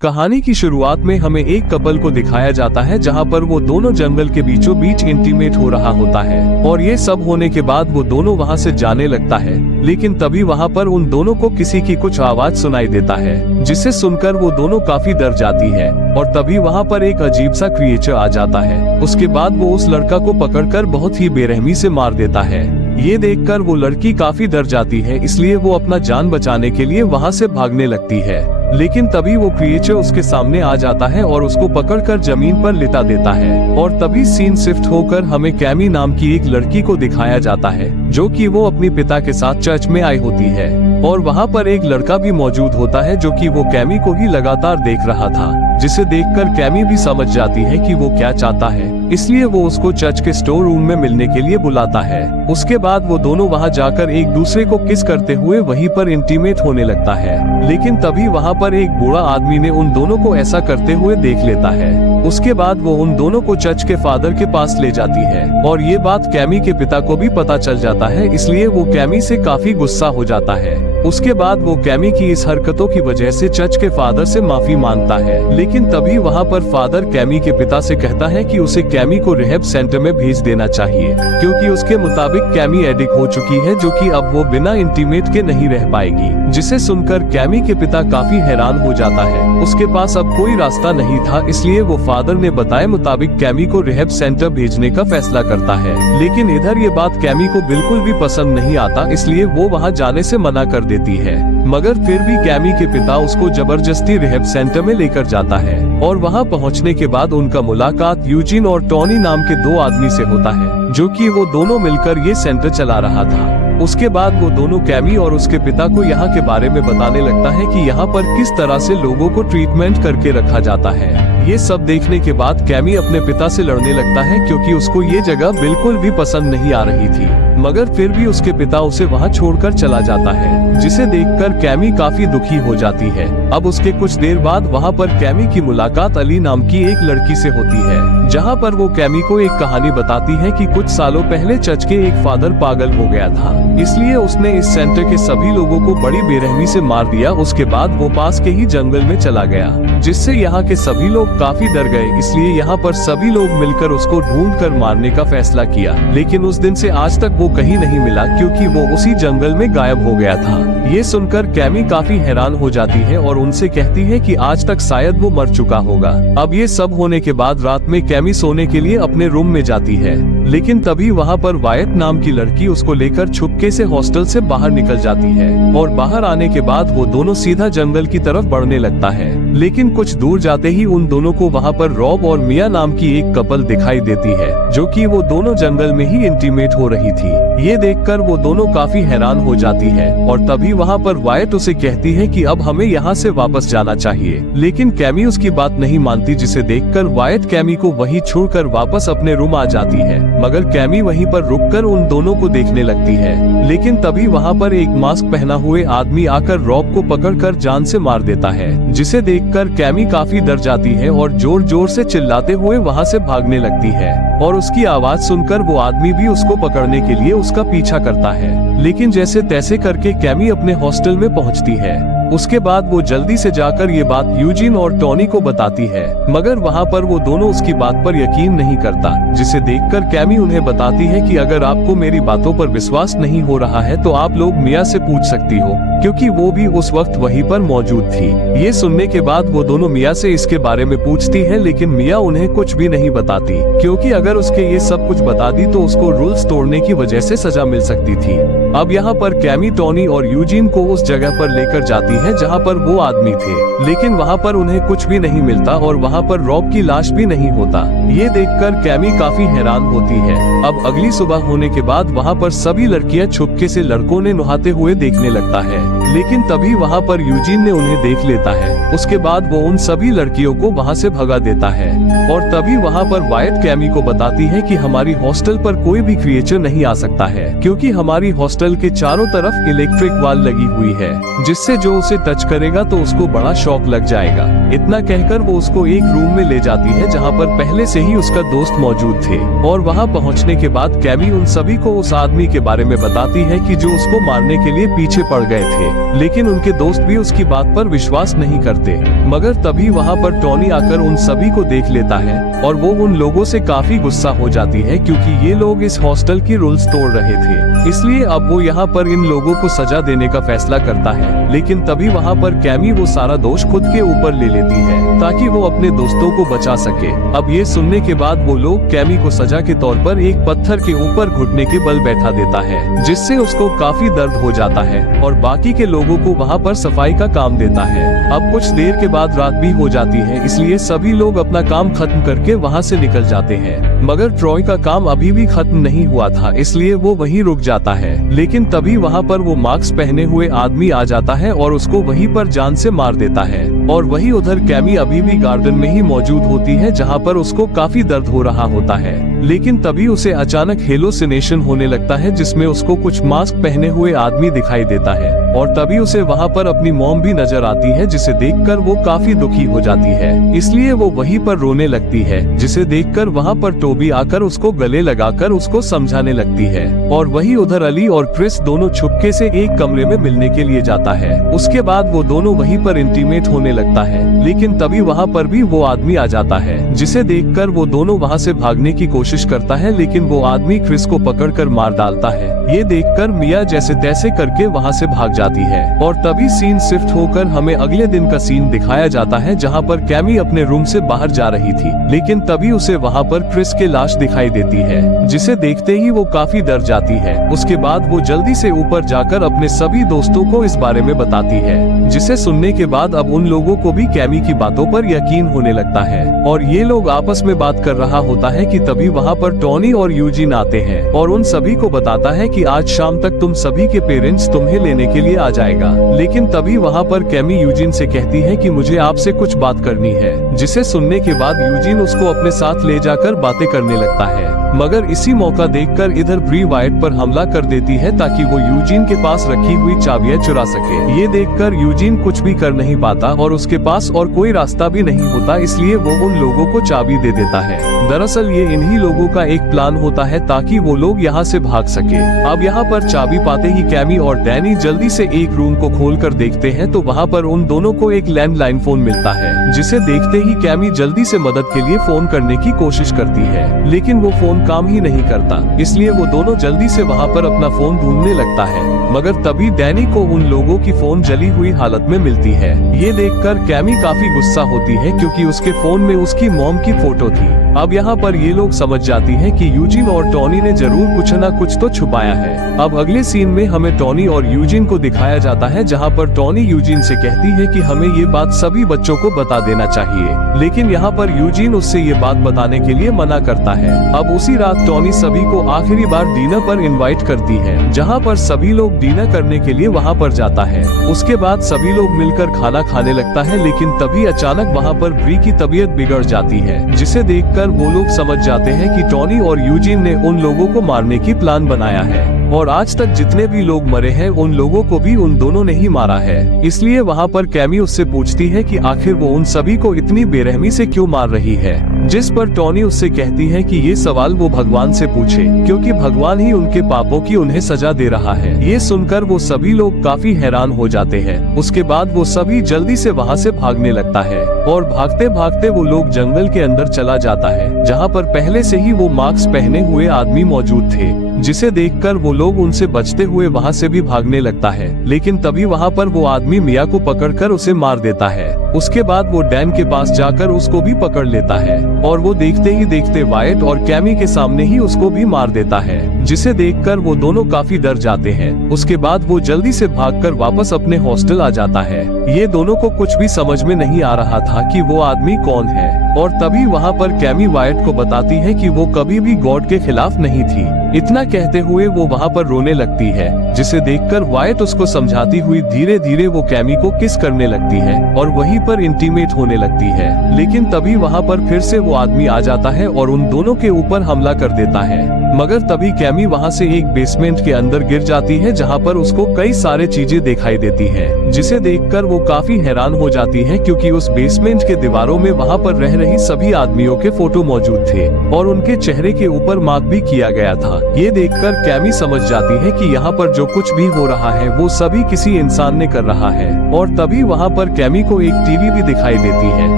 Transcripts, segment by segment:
कहानी की शुरुआत में हमें एक कपल को दिखाया जाता है जहां पर वो दोनों जंगल के बीचों बीच इंटीमेट हो रहा होता है और ये सब होने के बाद वो दोनों वहां से जाने लगता है। लेकिन तभी वहां पर उन दोनों को किसी की कुछ आवाज सुनाई देता है जिसे सुनकर वो दोनों काफी डर जाती है और तभी वहां पर एक अजीब सा क्रिएचर आ जाता है। उसके बाद वो उस लड़का को पकड़कर बहुत ही बेरहमी से मार देता है। ये देखकर वो लड़की काफी डर जाती है, इसलिए वो अपना जान बचाने के लिए वहां से भागने लगती है। लेकिन तभी वो क्रिएचर उसके सामने आ जाता है और उसको पकड़कर जमीन पर लिटा देता है और तभी सीन शिफ्ट होकर हमें कैमी नाम की एक लड़की को दिखाया जाता है जो कि वो अपने पिता के साथ चर्च में आई होती है और वहाँ पर एक लड़का भी मौजूद होता है जो कि वो कैमी को ही लगातार देख रहा था, जिसे देखकर कैमी भी समझ जाती है कि वो क्या चाहता है, इसलिए वो उसको चर्च के स्टोर रूम में मिलने के लिए बुलाता है। उसके बाद वो दोनों वहां जाकर एक दूसरे को किस करते हुए वहीं पर इंटीमेट होने लगता है। लेकिन तभी वहां पर एक बूढ़ा आदमी ने उन दोनों को ऐसा करते हुए देख लेता है। उसके बाद वो उन दोनों को चर्च के फादर के पास ले जाती है और ये बात कैमी के पिता को भी पता चल जाता है, इसलिए वो कैमी से काफी गुस्सा हो जाता है। उसके बाद वो कैमी की इस हरकतों की वजह से चर्च के फादर से माफी मांगता है। लेकिन तभी वहाँ पर फादर कैमी के पिता से कहता है कि उसे कैमी को रिहैब सेंटर में भेज देना चाहिए, क्योंकि उसके मुताबिक कैमी एडिक्ट हो चुकी है जो कि अब वो बिना इंटीमेट के नहीं रह पाएगी। जिसे सुनकर कैमी के पिता काफी हैरान हो जाता है। उसके पास अब कोई रास्ता नहीं था, इसलिए वो फादर ने बताए मुताबिक कैमी को रिहैब सेंटर भेजने का फैसला करता है। लेकिन इधर ये बात कैमी को बिल्कुल भी पसंद नहीं आता, इसलिए वो वहाँ जाने से मना कर देती है। मगर फिर भी कैमी के पिता उसको जबरदस्ती रिहैब सेंटर में लेकर जाता है और वहां पहुंचने के बाद उनका मुलाकात यूजिन और टॉनी नाम के दो आदमी से होता है जो कि वो दोनों मिलकर ये सेंटर चला रहा था। उसके बाद वो दोनों कैमी और उसके पिता को यहाँ के बारे में बताने लगता है कि यहाँ पर किस तरह से लोगों को ट्रीटमेंट करके रखा जाता है। ये सब देखने के बाद कैमी अपने पिता से लड़ने लगता है क्योंकि उसको ये जगह बिल्कुल भी पसंद नहीं आ रही थी, मगर फिर भी उसके पिता उसे वहाँ छोड़कर चला जाता है, जिसे देखकर कैमी काफी दुखी हो जाती है। अब उसके कुछ देर बाद वहाँ पर कैमी की मुलाकात अली नाम की एक लड़की से होती है, जहाँ पर वो कैमी को एक कहानी बताती है कि कुछ सालों पहले चर्च के एक फादर पागल हो गया था, इसलिए उसने इस सेंटर के सभी लोगों को बड़ी बेरहमी से मार दिया। उसके बाद वो पास के ही जंगल में चला गया, जिससे यहाँ के सभी लोग काफी डर गए, इसलिए यहाँ पर सभी लोग मिलकर उसको ढूंढकर मारने का फैसला किया। लेकिन उस दिन से आज तक वो कहीं नहीं मिला क्योंकि वो उसी जंगल में गायब हो गया था। ये सुनकर कैमी काफी हैरान हो जाती है और उनसे कहती है कि आज तक शायद वो मर चुका होगा। अब ये सब होने के बाद रात में कैमी सोने के लिए अपने रूम में जाती है, लेकिन तभी वहाँ पर वायट नाम की लड़की उसको लेकर छुपके से हॉस्टल से बाहर निकल जाती है और बाहर आने के बाद वो दोनों सीधा जंगल की तरफ बढ़ने लगता है। लेकिन कुछ दूर जाते ही उन दोनों को वहाँ पर रॉब और मिया नाम की एक कपल दिखाई देती है जो कि वो दोनों जंगल में ही इंटीमेट हो रही थी। ये देखकर वो दोनों काफी हैरान हो जाती है और तभी वहाँ पर वायट उसे कहती है कि अब हमें यहाँ से वापस जाना चाहिए, लेकिन कैमी उसकी बात नहीं मानती, जिसे देखकर वायट कैमी को वहीं छोड़कर वापस अपने रूम आ जाती है। मगर कैमी वहीं पर रुककर उन दोनों को देखने लगती है। लेकिन तभी वहाँ पर एक मास्क पहना हुए आदमी आकर रॉब को पकड़कर जान से मार देता है, जिसे देखकर कैमी काफी डर जाती है और जोर जोर से चिल्लाते हुए वहाँ से भागने लगती है और उसकी आवाज सुनकर वो आदमी भी उसको पकड़ने के लिए उसका पीछा करता है। लेकिन जैसे तैसे करके कैमी अपने हॉस्टल में पहुँचती है। उसके बाद वो जल्दी से जाकर ये बात यूजिन और टॉनी को बताती है, मगर वहाँ पर वो दोनों उसकी बात पर यकीन नहीं करता, जिसे देखकर कैमी उन्हें बताती है कि अगर आपको मेरी बातों पर विश्वास नहीं हो रहा है तो आप लोग मिया से पूछ सकती हो, क्योंकि वो भी उस वक्त वहीं पर मौजूद थी। ये सुनने के बाद वो दोनों मिया से इसके बारे में पूछती है, लेकिन मिया उन्हें कुछ भी नहीं बताती, क्योंकि अगर उसके ये सब कुछ बता दी तो उसको रूल्स तोड़ने की वजह से सजा मिल सकती थी। अब यहाँ पर कैमी टॉनी और यूजिन को उस जगह पर लेकर जाती है जहाँ पर वो आदमी थे, लेकिन वहाँ पर उन्हें कुछ भी नहीं मिलता और वहाँ पर रॉब की लाश भी नहीं होता। ये देखकर कैमी काफी हैरान होती है। अब अगली सुबह होने के बाद वहाँ पर सभी लड़कियाँ छुपके से लड़कों ने नहाते हुए देखने लगता है, लेकिन तभी वहाँ पर यूजिन ने उन्हें देख लेता है। उसके बाद वो उन सभी लड़कियों को वहाँ से भगा देता है और तभी वहाँ पर वायट कैमी को बताती है कि हमारी हॉस्टल पर कोई भी क्रिएचर नहीं आ सकता है, क्योंकि हमारी हॉस्टल के चारों तरफ इलेक्ट्रिक वाल लगी हुई है, जिससे जो उसे टच करेगा तो उसको बड़ा शॉक लग जाएगा। इतना कहकर वो उसको एक रूम में ले जाती है जहाँ पर पहले से ही उसका दोस्त मौजूद थे और वहाँ पहुँचने के बाद कैमी उन सभी को उस आदमी के बारे में बताती है कि जो उसको मारने के लिए पीछे पड़ गए थे। लेकिन उनके दोस्त भी उसकी बात पर विश्वास नहीं करते। मगर तभी वहाँ पर टॉनी आकर उन सभी को देख लेता है और वो उन लोगों से काफी गुस्सा हो जाती है, क्योंकि ये लोग इस हॉस्टल की रूल्स तोड़ रहे थे। इसलिए अब वो यहाँ पर इन लोगों को सजा देने का फैसला करता है। लेकिन तभी वहाँ पर कैमी वो सारा दोष खुद के ऊपर ले लेती है ताकि वो अपने दोस्तों को बचा सके। अब ये सुनने के बाद वो लोग कैमी को सजा के तौर पर एक पत्थर के ऊपर घुटने के बल बैठा देता है, जिससे उसको काफी दर्द हो जाता है और बाकी के लोगों को वहाँ पर सफाई का काम देता है। अब कुछ देर के बाद रात भी हो जाती है, इसलिए सभी लोग अपना काम खत्म करके वहाँ से निकल जाते हैं। मगर ट्रॉय का काम अभी भी खत्म नहीं हुआ था, इसलिए वो वहीं रुक जाता है। लेकिन तभी वहाँ पर वो मास्क पहने हुए आदमी आ जाता है और उसको वहीं पर जान से मार देता है। और वहीं उधर कैमी अभी भी गार्डन में ही मौजूद होती है, जहाँ पर उसको काफी दर्द हो रहा होता है। लेकिन तभी उसे अचानक हेलोसिनेशन होने लगता है, जिसमें उसको कुछ मास्क पहने हुए आदमी दिखाई देता है। और तभी उसे वहाँ पर अपनी मॉम भी नजर आती है, जिसे देखकर वो काफी दुखी हो जाती है। इसलिए वो वहीं पर रोने लगती है, जिसे देखकर वहाँ पर टोबी आकर उसको गले लगाकर उसको समझाने लगती है। और वही उधर अली और क्रिस दोनों छुपके से एक कमरे में मिलने के लिए जाता है। उसके बाद वो दोनों वहीं पर इंटीमेट होने लगता है। लेकिन तभी वहाँ पर भी वो आदमी आ जाता है, जिसे देखकर वो दोनों वहाँ से भागने की कोशिश करता है, लेकिन वो आदमी क्रिस को पकड़कर मार डालता है। ये देखकर मिया जैसे तैसे करके वहाँ से भाग जाती है। और तभी सीन शिफ्ट होकर हमें अगले दिन का सीन दिखाया जाता है, जहाँ पर कैमी अपने रूम से बाहर जा रही थी। लेकिन तभी उसे वहाँ पर क्रिस की लाश दिखाई देती है, जिसे देखते ही वो काफी डर जाती है। उसके बाद वो जल्दी से ऊपर जाकर अपने सभी दोस्तों को इस बारे में बताती है, जिसे सुनने के बाद अब उन लोगों को भी कैमी की बातों पर यकीन होने लगता है। और ये लोग आपस में बात कर रहा होता है कि तभी वहाँ पर टॉनी और यूजिन आते हैं और उन सभी को बताता है कि आज शाम तक तुम सभी के पेरेंट्स तुम्हें लेने के लिए आ जाएगा। लेकिन तभी वहाँ पर कैमी यूजिन से कहती है कि मुझे आपसे कुछ बात करनी है, जिसे सुनने के बाद यूजिन उसको अपने साथ ले जाकर बातें करने लगता है। मगर इसी मौका देखकर इधर ब्री वाइट पर हमला कर देती है, ताकि वो यूजिन के पास रखी हुई चाबियां चुरा सके। ये देखकर यूजिन कुछ भी कर नहीं पाता और उसके पास और कोई रास्ता भी नहीं होता, इसलिए वो उन लोगों को चाबी दे देता है। दरअसल ये इन्हीं लोगों का एक प्लान होता है ताकि वो लोग यहाँ से भाग सके। अब यहाँ पर चाबी पाते ही कैमी और डैनी जल्दी से एक रूम को खोलकर देखते हैं, तो वहाँ पर उन दोनों को एक लैंडलाइन फोन मिलता है, जिसे देखते ही कैमी जल्दी से मदद के लिए फोन करने की कोशिश करती है। लेकिन वो फोन काम ही नहीं करता, इसलिए वो दोनों जल्दी से वहाँ पर अपना फोन ढूंढने लगता है। मगर तभी डैनी को उन लोगों की फोन जली हुई हालत में मिलती है। ये देखकर कैमी काफी गुस्सा होती है, क्योंकि उसके फोन में उसकी मॉम की फोटो थी। अब यहाँ पर ये लोग समझ जाती हैं कि यूजिन और टॉनी ने जरूर कुछ न कुछ तो छुपाया है। अब अगले सीन में हमें टॉनी और यूजिन को दिखाया जाता है, जहाँ पर टॉनी यूजिन से कहती है कि हमें ये बात सभी बच्चों को बता देना चाहिए। लेकिन यहाँ पर यूजिन उससे ये बात बताने के लिए मना करता है। अब उसी रात टॉनी सभी को आखिरी बार डिनर पर इनवाइट करती है, जहाँ पर सभी लोग डिनर करने के लिए वहाँ पर जाता है। उसके बाद सभी लोग मिलकर खाना खाने लगता है, लेकिन तभी अचानक वहाँ पर ब्री की तबीयत बिगड़ जाती है, जिसे देखकर वो लोग समझ जाते हैं कि टॉनी और यूजिन ने उन लोगों को मारने की प्लान बनाया है। और आज तक जितने भी लोग मरे हैं उन लोगों को भी उन दोनों ने ही मारा है। इसलिए वहाँ पर कैमी उससे पूछती है कि आखिर वो उन सभी को इतनी बेरहमी से क्यों मार रही है, जिस पर टॉनी उससे कहती है कि ये सवाल वो भगवान से पूछे, क्योंकि भगवान ही उनके पापों की उन्हें सजा दे रहा है। ये सुनकर वो सभी लोग काफी हैरान हो जाते हैं। उसके बाद वो सभी जल्दी से वहाँ से भागने लगता है और भागते भागते वो लोग जंगल के अंदर चला जाता है, जहाँ पर पहले से ही वो मास्क पहने हुए आदमी मौजूद थे, जिसे देखकर वो लोग उनसे बचते हुए वहाँ से भी भागने लगता है। लेकिन तभी वहाँ पर वो आदमी मिया को पकड़कर उसे मार देता है। उसके बाद वो डैन के पास जाकर उसको भी पकड़ लेता है और वो देखते ही देखते वाइट और कैमी के सामने ही उसको भी मार देता है, जिसे देखकर वो दोनों काफी डर जाते हैं। उसके बाद वो जल्दी से भागकर वापस अपने हॉस्टल आ जाता है। ये दोनों को कुछ भी समझ में नहीं आ रहा था कि वो आदमी कौन है। और तभी वहाँ पर कैमी वाइट को बताती है कि वो कभी भी गॉड के खिलाफ नहीं थी। इतना कहते हुए वो वहाँ पर रोने लगती है, जिसे देखकर वाइट उसको समझाती हुई धीरे धीरे वो कैमी को किस करने लगती है और वहीं पर इंटीमेट होने लगती है। लेकिन तभी वहाँ पर फिर से वो आदमी आ जाता है और उन दोनों के ऊपर हमला कर देता है। मगर तभी कैमी वहाँ से एक बेसमेंट के अंदर गिर जाती है, जहाँ पर उसको कई सारे चीजें दिखाई देती है, जिसे देखकर वो काफी हैरान हो जाती है, क्योंकि उस बेसमेंट के दीवारों में वहाँ पर रह रही सभी आदमियों के फोटो मौजूद थे और उनके चेहरे के ऊपर मार्क भी किया गया था। ये देखकर कैमी समझ जाती है कि यहाँ पर जो कुछ भी हो रहा है वो सभी किसी इंसान ने कर रहा है। और तभी वहाँ पर कैमी को एक टीवी भी दिखाई देती है,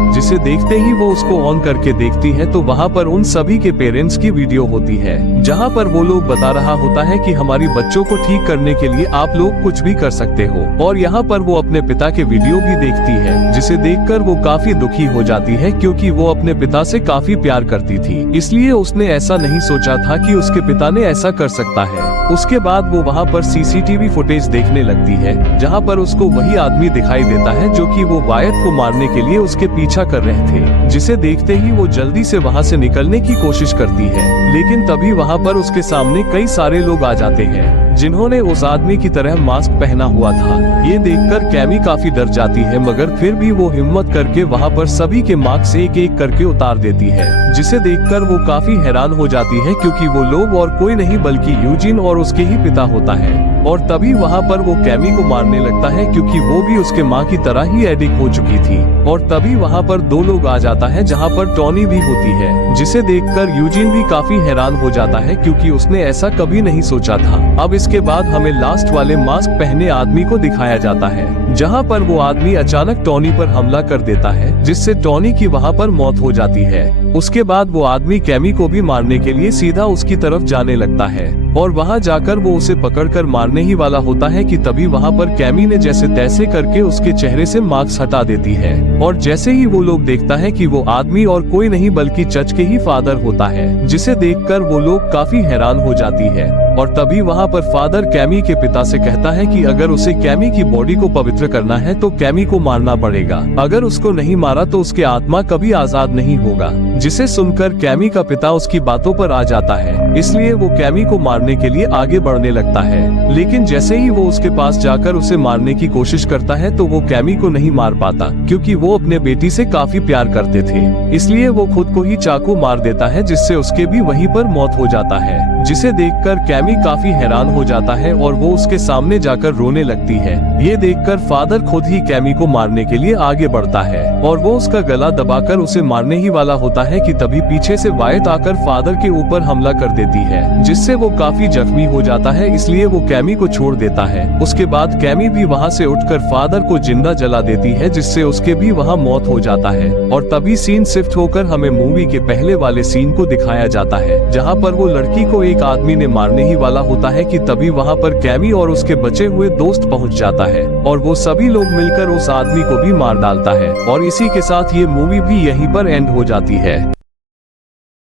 जिसे देखते ही वो उसको ऑन करके देखती है तो वहाँ पर उन सभी के पेरेंट्स की वीडियो होती है, जहाँ पर वो लोग बता रहा होता है कि हमारी बच्चों को ठीक करने के लिए आप लोग कुछ भी कर सकते हो। और यहाँ पर वो अपने पिता के वीडियो भी देखती है, जिसे देखकर वो काफी दुखी हो जाती है, क्योंकि वो अपने पिता से काफी प्यार करती थी। इसलिए उसने ऐसा नहीं सोचा था कि उसके पिता ने ऐसा कर सकता है। उसके बाद वो वहाँ पर सीसीटीवी फुटेज देखने लगती है, जहाँ पर उसको वही आदमी दिखाई देता है जो कि वो वायट को मारने के लिए उसके पीछा कर रहे थे, जिसे देखते ही वो जल्दी से वहाँ से निकलने की कोशिश करती है। लेकिन तभी वहाँ पर उसके सामने कई सारे लोग आ जाते हैं, जिन्होंने उस आदमी की तरह मास्क पहना हुआ था। ये देखकर कैमी काफी डर जाती है, मगर फिर भी वो हिम्मत करके वहाँ पर सभी के मास्क एक एक करके उतार देती है, जिसे देखकर वो काफी हैरान हो जाती है, क्योंकि वो लोग और कोई नहीं बल्कि यूजिन और उसके ही पिता होता है। और तभी वहाँ पर वो कैमी को मारने लगता है, क्योंकि वो भी उसके माँ की तरह ही एडिक्ट हो चुकी थी। और तभी वहाँ पर दो लोग आ जाता है, जहाँ पर टॉनी भी होती है, जिसे देखकर यूजिन भी काफी हैरान हो जाता है, क्योंकि उसने ऐसा कभी नहीं सोचा था। अब इसके बाद हमें लास्ट वाले मास्क पहने आदमी को दिखाया जाता है, जहाँ पर वो आदमी अचानक टॉनी पर हमला कर देता है, जिससे टॉनी की वहाँ पर मौत हो जाती है। उसके बाद वो आदमी कैमी को भी मारने के लिए सीधा उसकी तरफ जाने लगता है, और वहाँ जाकर वो उसे पकड़कर मारने ही वाला होता है कि तभी वहाँ पर कैमी ने जैसे तैसे करके उसके चेहरे से मास्क हटा देती है। और जैसे ही वो लोग देखता है कि वो आदमी और कोई नहीं बल्कि चच के ही फादर होता है, जिसे देखकर वो लोग काफी हैरान हो जाती है। और तभी वहाँ पर फादर कैमी के पिता से कहता है कि अगर उसे कैमी की बॉडी को पवित्र करना है तो कैमी को मारना पड़ेगा, अगर उसको नहीं मारा तो उसके आत्मा कभी आजाद नहीं होगा। जिसे सुनकर कैमी का पिता उसकी बातों पर आ जाता है, इसलिए वो कैमी को मारने के लिए आगे बढ़ने लगता है। लेकिन जैसे ही वो उसके पास जाकर उसे मारने की कोशिश करता है तो वो कैमी को नहीं मार पाता, क्योंकि वो अपने बेटी से काफी प्यार करते थे। इसलिए वो खुद को ही चाकू मार देता है, जिससे उसके भी वहीं पर मौत हो जाता है। जिसे देखकर कैमी काफी हैरान हो जाता है और वो उसके सामने जाकर रोने लगती है। ये देखकर फादर खुद ही कैमी को मारने के लिए आगे बढ़ता है और वो उसका गला दबाकर उसे मारने ही वाला होता है कि तभी पीछे से वायट आकर फादर के ऊपर हमला कर देती है, जिससे वो काफी जख्मी हो जाता है। इसलिए वो कैमी को छोड़ देता है। उसके बाद कैमी भी वहाँ से उठकर फादर को जिंदा जला देती है, जिससे उसके भी वहाँ मौत हो जाता है। और तभी सीन शिफ्ट होकर हमें मूवी के पहले वाले सीन को दिखाया जाता है, जहाँ पर वो लड़की को एक आदमी ने मारने ही वाला होता है कि तभी वहाँ पर कैमी और उसके बचे हुए दोस्त पहुँच जाता है और वो सभी लोग मिलकर उस आदमी को भी मार डालता है। और इसी के साथ ये मूवी भी यहीं पर एंड हो जाती है।